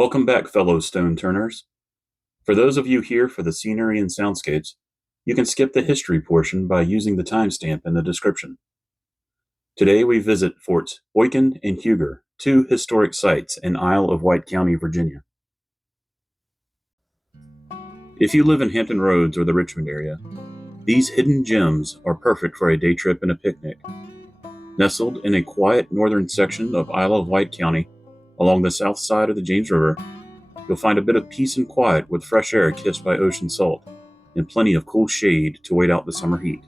Welcome back, fellow stone turners. For those of you here for the scenery and soundscapes, you can skip the history portion by using the timestamp in the description. Today we visit Forts Boykin and Haugen, two historic sites in Isle of Wight County, Virginia. If you live in Hampton Roads or the Richmond area, these hidden gems are perfect for a day trip and a picnic. Nestled in a quiet northern section of Isle of Wight County, along the south side of the James River, you'll find a bit of peace and quiet with fresh air kissed by ocean salt and plenty of cool shade to wait out the summer heat.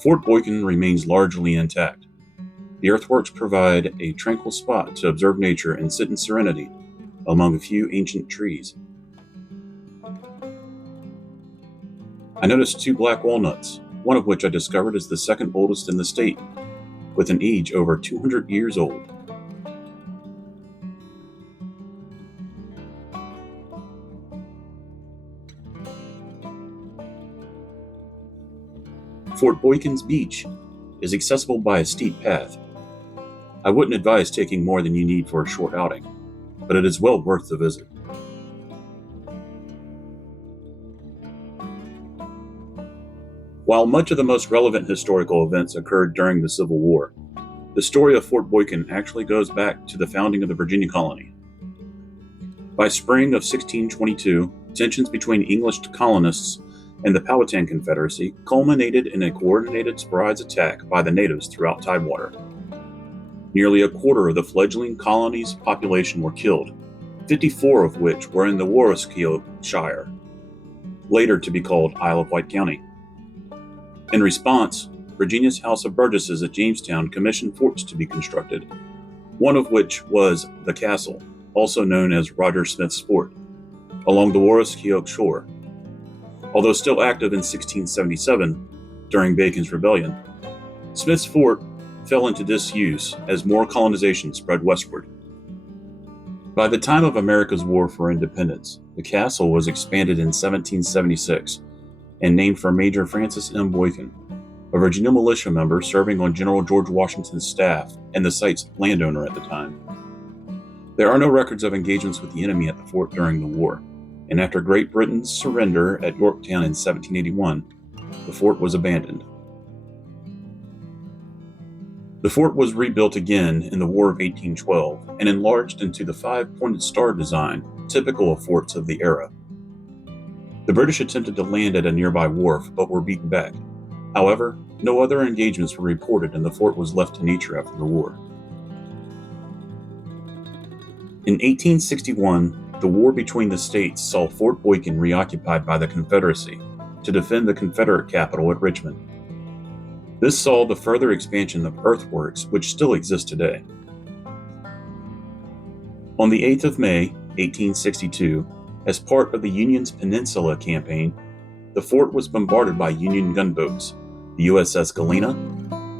Fort Boykin remains largely intact. The earthworks provide a tranquil spot to observe nature and sit in serenity among a few ancient trees. I noticed two black walnuts, one of which I discovered is the second oldest in the state, with an age over 200 years old. Fort Boykin's beach is accessible by a steep path. I wouldn't advise taking more than you need for a short outing, but it is well worth the visit. While much of the most relevant historical events occurred during the Civil War, the story of Fort Boykin actually goes back to the founding of the Virginia colony. By spring of 1622, tensions between English colonists and the Powhatan Confederacy culminated in a coordinated surprise attack by the natives throughout Tidewater. Nearly a quarter of the fledgling colony's population were killed, 54 of which were in the Warwickshire Shire, later to be called Isle of Wight County. In response, Virginia's House of Burgesses at Jamestown commissioned forts to be constructed, one of which was the castle, also known as Roger Smith's Fort, along the Warwickshire shore. Although still active in 1677, during Bacon's Rebellion, Smith's Fort fell into disuse as more colonization spread westward. By the time of America's War for Independence, the castle was expanded in 1776 and named for Major Francis M. Boykin, a Virginia militia member serving on General George Washington's staff and the site's landowner at the time. There are no records of engagements with the enemy at the fort during the war, and after Great Britain's surrender at Yorktown in 1781, the fort was abandoned. The fort was rebuilt again in the War of 1812 and enlarged into the five-pointed star design typical of forts of the era. The British attempted to land at a nearby wharf but were beaten back. However, no other engagements were reported and the fort was left to nature after the war. In 1861, the war between the states saw Fort Boykin reoccupied by the Confederacy to defend the Confederate capital at Richmond. This saw the further expansion of earthworks which still exist today. On the 8th of May, 1862, as part of the Union's Peninsula Campaign, the fort was bombarded by Union gunboats, the USS Galena,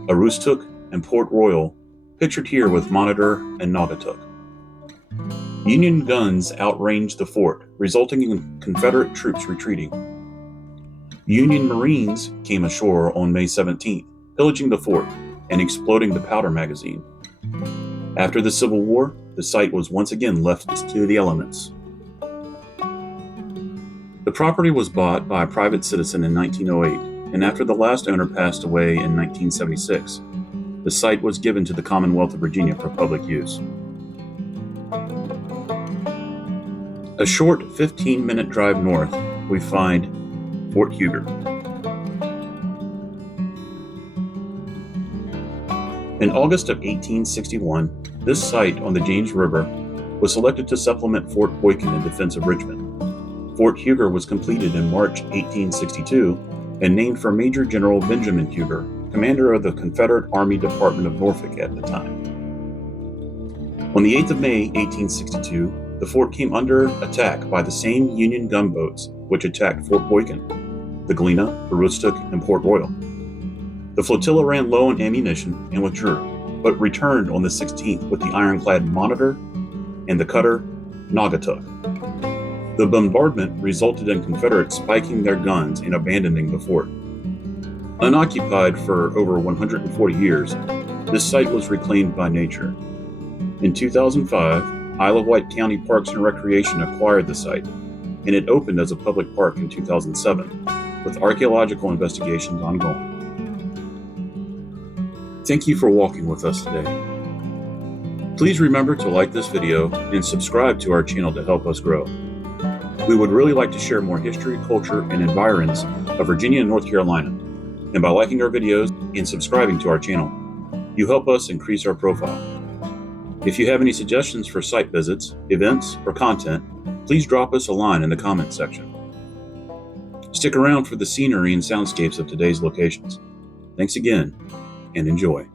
Aroostook, and Port Royal, pictured here with Monitor and Naugatuck. Union guns outranged the fort, resulting in Confederate troops retreating. Union Marines came ashore on May 17th, pillaging the fort and exploding the powder magazine. After the Civil War, the site was once again left to the elements. The property was bought by a private citizen in 1908, and after the last owner passed away in 1976, the site was given to the Commonwealth of Virginia for public use. A short 15-minute drive north, we find Fort Haugen. In August of 1861, this site on the James River was selected to supplement Fort Boykin in defense of Richmond. Fort Haugen was completed in March 1862 and named for Major General Benjamin Haugen, commander of the Confederate Army Department of Norfolk at the time. On the 8th of May, 1862, the fort came under attack by the same Union gunboats which attacked Fort Boykin, the Galena, Aroostook, and Port Royal. The flotilla ran low on ammunition and withdrew, but returned on the 16th with the ironclad Monitor and the cutter Naugatuck. The bombardment resulted in Confederates spiking their guns and abandoning the fort. Unoccupied for over 140 years, this site was reclaimed by nature. In 2005, Isle of Wight County Parks and Recreation acquired the site, and it opened as a public park in 2007, with archaeological investigations ongoing. Thank you for walking with us today. Please remember to like this video and subscribe to our channel to help us grow. We would really like to share more history, culture, and environs of Virginia and North Carolina. And by liking our videos and subscribing to our channel, you help us increase our profile. If you have any suggestions for site visits, events, or content, please drop us a line in the comments section. Stick around for the scenery and soundscapes of today's locations. Thanks again, and enjoy.